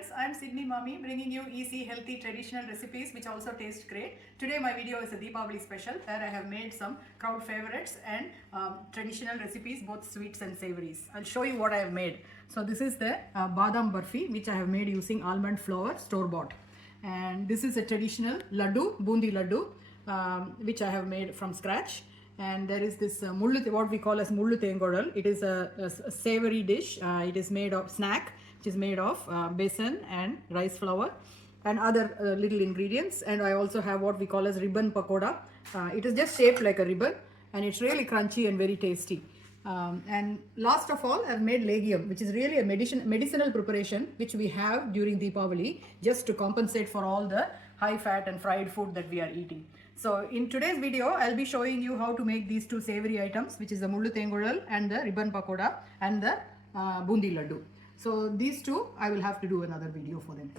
friends, I'm Sydney Mummy bringing you easy, healthy, traditional recipes which also taste great. Today my video is a Deepavali special where I have made some crowd favorites and traditional recipes, both sweets and savories. I'll show you what I have made. So this is the badam barfi which I have made using almond flour store-bought. And this is a traditional laddu, Boondi Laddu, which I have made from scratch. And there is this what we call as Mullu Thenkuzhal. It is a savory dish. It is made of snack, which is made of besan and rice flour and other little ingredients. And I also have what we call as ribbon pakoda. It is just shaped like a ribbon and it's really crunchy and very tasty. And last of all, I've made legium, which is really a medicinal preparation which we have during Deepavali just to compensate for all the high fat and fried food that we are eating. So in today's video, I'll be showing you how to make these two savory items, which is the Mullu Thenkuzhal and the ribbon pakoda and the Boondi Laddu. So these two, I will have to do another video for them.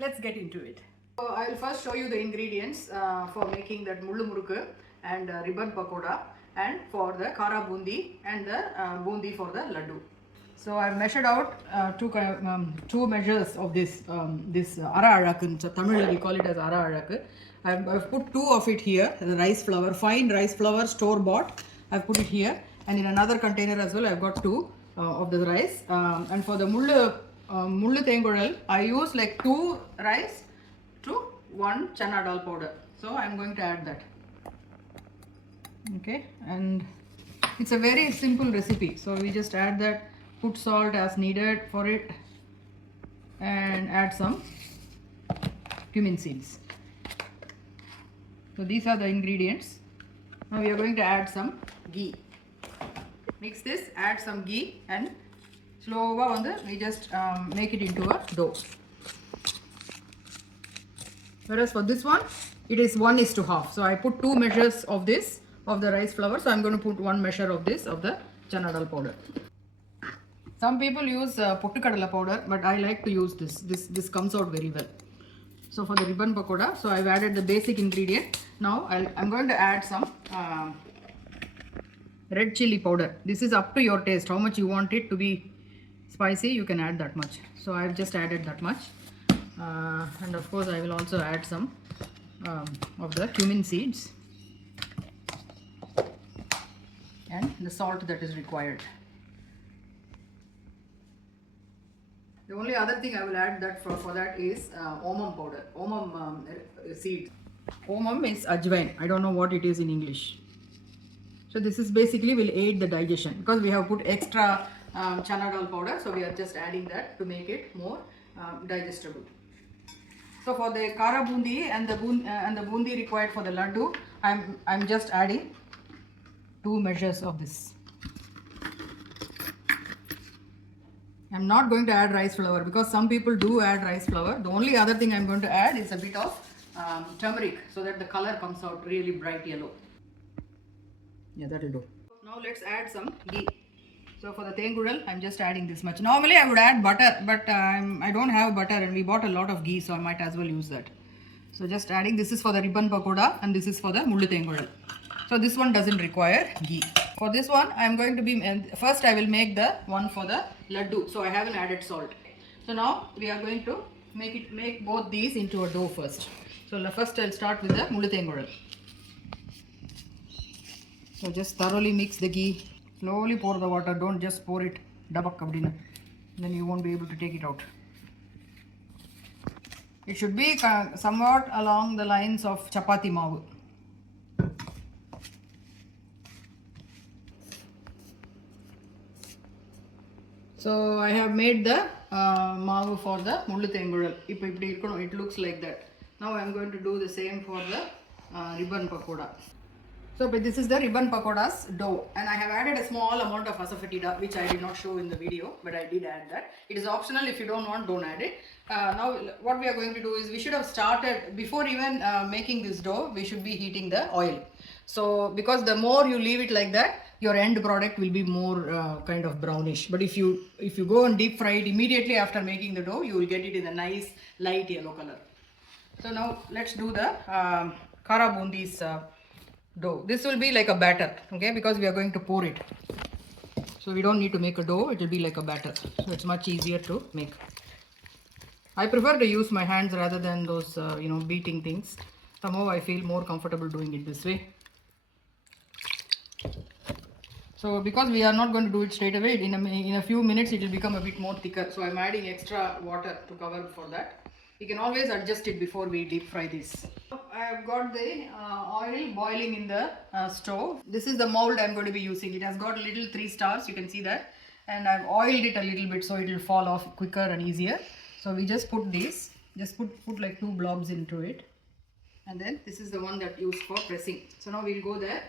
Let's get into it. So I will first show you the ingredients for making that Mullu Murukku and ribbon pakoda, and for the Kara Boondi and the Boondi for the Laddu. So I've measured out two measures of this ara arak. In Tamil we call it as ara arak. I've put two of it here, the rice flour, fine rice flour, store bought. I've put it here, and in another container as well I've got two of the rice. And for the Mullu Thenkuzhal, I use like 2 rice to 1 chana dal powder. So I'm going to add that. Okay, and it's a very simple recipe. So we just add that, put salt as needed for it, and add some cumin seeds. So these are the ingredients. Now we are going to add some ghee. Mix this, add some ghee, and slowly we just make it into a dough. Whereas for this one, it is 1:2. So I put 2 measures of this, of the rice flour. So I'm going to put 1 measure of this, of the chana dal powder. Some people use pottu kadala powder, but I like to use this. This comes out very well. So for the ribbon pakoda, so I've added the basic ingredient. Now I'm going to add some red chili powder. This is up to your taste. How much you want it to be spicy, you can add that much. So I've just added that much. And of course I will also add some of the cumin seeds and the salt that is required. The only other thing I will add that for that is omam powder, omam seed. Omam is ajwain. I don't know what it is in English. So this is basically will aid the digestion because we have put extra chana dal powder. So we are just adding that to make it more digestible. So for the Kara Boondi and the Boondi required for the Laddu, I'm just adding 2 measures of this. I'm not going to add rice flour because some people do add rice flour. The only other thing I'm going to add is a bit of turmeric so that the color comes out really bright yellow. Yeah, that will do. Now let's add some ghee. So for the Thenkuzhal, I'm just adding this much. Normally I would add butter, but I don't have butter and we bought a lot of ghee, so I might as well use that. So just adding, this is for the ribbon pakoda and this is for the Mullu Thenkuzhal. So this one doesn't require ghee. For this one, I'm going to be, first I will make the one for the laddu. So I haven't added salt. So now we are going to make both these into a dough first. So first I'll start with the Mullu Thenkuzhal. So just thoroughly mix the ghee. Slowly pour the water. Don't just pour it dabak kabdina. Then you won't be able to take it out. It should be somewhat along the lines of chapati mavu. So I have made the mavu for the Mullu Thenkuzhal. It looks like that. Now I am going to do the same for the ribbon pakoda. So this is the ribbon pakoda's dough, and I have added a small amount of asafoetida, which I did not show in the video, but I did add that. It is optional. If you don't want, don't add it. Now what we are going to do is we should have started before even making this dough. We should be heating the oil. So because the more you leave it like that, your end product will be more kind of brownish. But if you go and deep fry it immediately after making the dough, you will get it in a nice light yellow color. So now let's do the Kara Boondis dough. This will be like a batter, okay, because we are going to pour it. So we don't need to make a dough, it will be like a batter. So it's much easier to make. I prefer to use my hands rather than those, beating things. Somehow I feel more comfortable doing it this way. So because we are not going to do it straight away, in a few minutes it will become a bit more thicker. So I'm adding extra water to cover for that. You can always adjust it before we deep fry this. I have got the oil boiling in the stove. This is the mold I'm going to be using. It has got little 3 stars, you can see that. And I've oiled it a little bit so it will fall off quicker and easier. So we just put this, just put like 2 blobs into it. And then this is the one that used for pressing. So now we'll go there.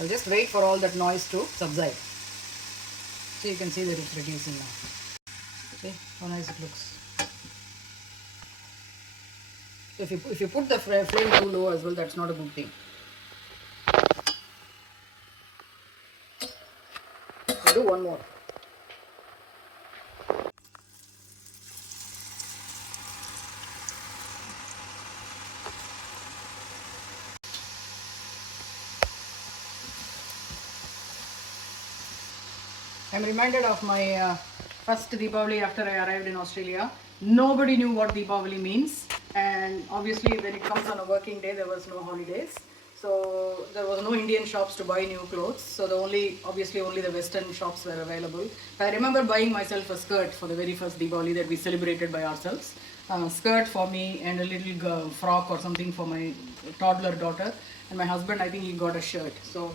I'll just wait for all that noise to subside. So you can see that it's reducing now. See how nice it looks. If you put the flame too low as well, that's not a good thing. I'll do one more. I'm reminded of my first Deepavali after I arrived in Australia. Nobody knew what Deepavali means, and obviously when it comes on a working day there was no holidays, so there was no Indian shops to buy new clothes, so obviously only the Western shops were available. I remember buying myself a skirt for the very first Deepavali that we celebrated by ourselves. Skirt for me and a little frock or something for my toddler daughter, and my husband, I think he got a shirt. So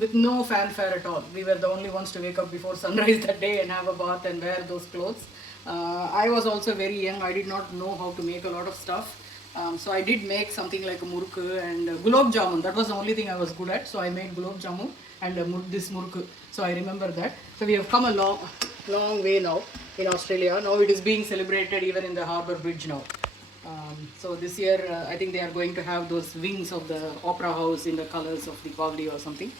with no fanfare at all. We were the only ones to wake up before sunrise that day and have a bath and wear those clothes. I was also very young. I did not know how to make a lot of stuff. So I did make something like a murku and gulab jamun. That was the only thing I was good at. So I made gulab jamun and this murku. So I remember that. So we have come a long way now in Australia. Now it is being celebrated even in the Harbour Bridge now. So this year I think they are going to have those wings of the opera house in the colors of Deepavali or something.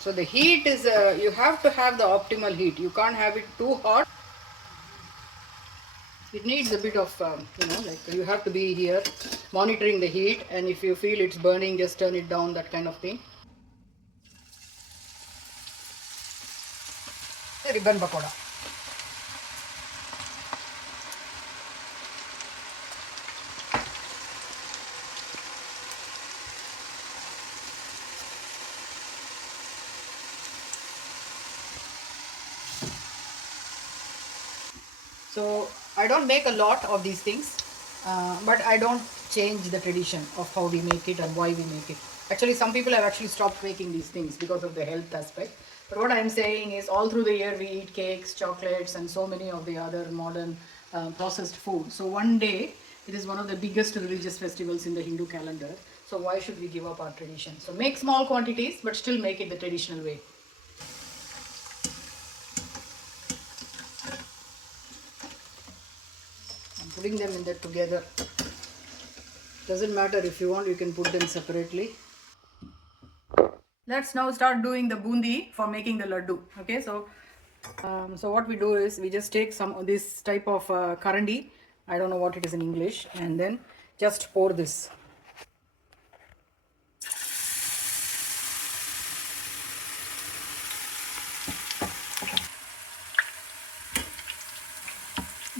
So the heat is, you have to have the optimal heat. You can't have it too hot. It needs a bit of, like you have to be here monitoring the heat, and if you feel it's burning, just turn it down, that kind of thing. The ribbon pakoda. So I don't make a lot of these things, but I don't change the tradition of how we make it and why we make it. Actually, some people have actually stopped making these things because of the health aspect. But what I'm saying is, all through the year we eat cakes, chocolates, and so many of the other modern processed food. So one day, it is one of the biggest religious festivals in the Hindu calendar. So why should we give up our tradition? So make small quantities, but still make it the traditional way. Putting them in there together. Doesn't matter, if you want you can put them separately. Let's now start doing the bundi for making the laddu. Okay, so what we do is we just take some of this type of karandi, I don't know what it is in English, and then just pour this.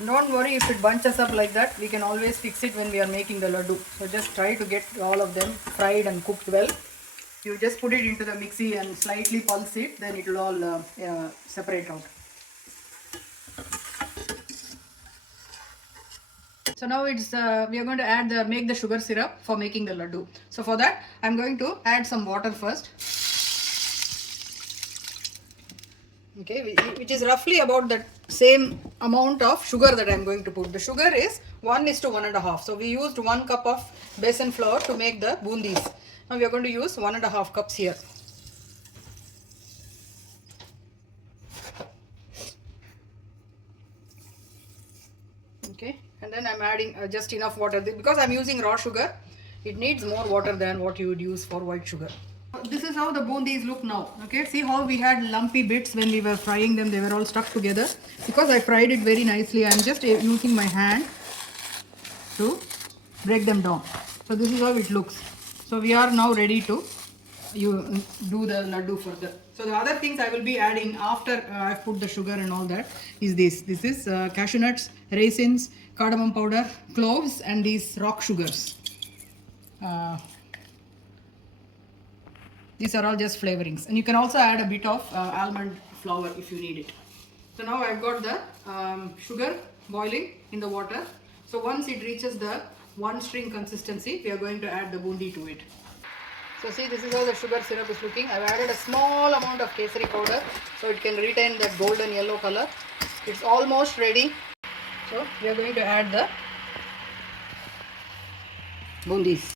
Don't worry if it bunches up like that, we can always fix it when we are making the laddu. So just try to get all of them fried and cooked well. You just put it into the mixie and slightly pulse it, then it will all separate out. So now it's we are going to make the sugar syrup for making the laddu. So for that I'm going to add some water first. Okay, which is roughly about the same amount of sugar that I am going to put. The sugar is 1:1.5. So we used 1 cup of besan flour to make the boondis. Now we are going to use 1.5 cups here. Okay, and then I'm adding just enough water because I'm using raw sugar. It needs more water than what you would use for white sugar. This is how the boondis look now. Okay, see how we had lumpy bits when we were frying them. They were all stuck together. Because I fried it very nicely, I'm just using my hand to break them down. So this is how it looks. So we are now ready to do the laddu further. So the other things I will be adding after I've put the sugar and all that is this. This is cashew nuts, raisins, cardamom powder, cloves, and these rock sugars. These are all just flavorings, and you can also add a bit of almond flour if you need it. So now I've got the sugar boiling in the water. So once it reaches the one string consistency, we are going to add the bundi to it. So see, this is how the sugar syrup is looking. I've added a small amount of kesari powder so it can retain that golden yellow color. It's almost ready. So we are going to add the bundis.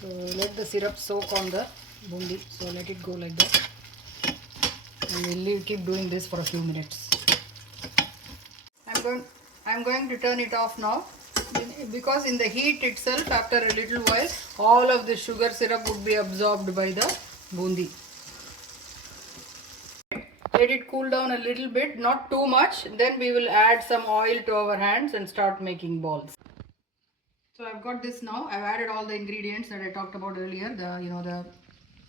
So let the syrup soak on the bundi. So let it go like that. And we'll keep doing this for a few minutes. I'm going to turn it off now, because in the heat itself, after a little while, all of the sugar syrup would be absorbed by the bundi. Let it cool down a little bit, not too much. Then we will add some oil to our hands and start making balls. So I've got this now. I've added all the ingredients that I talked about earlier, the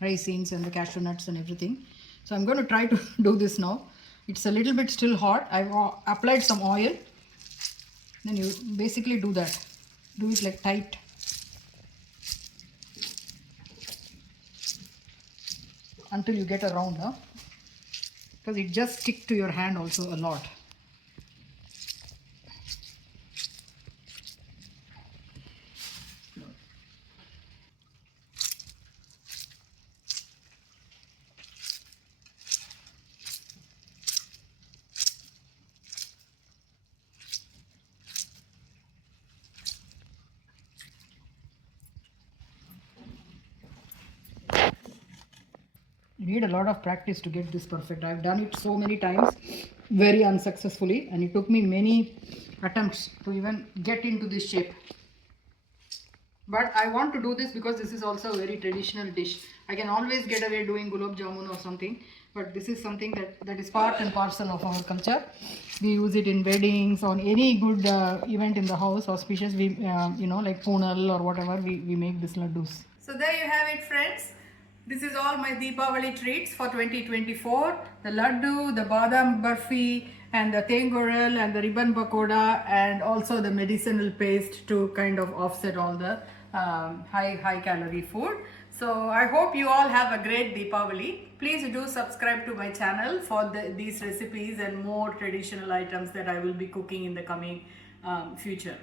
raisins and the cashew nuts and everything. So I'm going to try to do this now. It's a little bit still hot. I've applied some oil. Then you basically do that. Do it like tight. Until you get around, huh? Because it just sticks to your hand also a lot. You need a lot of practice to get this perfect. I've done it so many times, very unsuccessfully, and it took me many attempts to even get into this shape. But I want to do this because this is also a very traditional dish. I can always get away doing gulab jamun or something, but this is something that is part and parcel of our culture. We use it in weddings, on any good event in the house, auspicious, we like Ponal or whatever, we make this laddus. So there you have it, friends. This is all my Deepavali treats for 2024. The laddu, the badam barfi, and the Thenkuzhal and the ribbon pakoda, and also the medicinal paste to kind of offset all the high calorie food. So I hope you all have a great Deepavali. Please do subscribe to my channel for these recipes and more traditional items that I will be cooking in the coming future.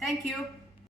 Thank you.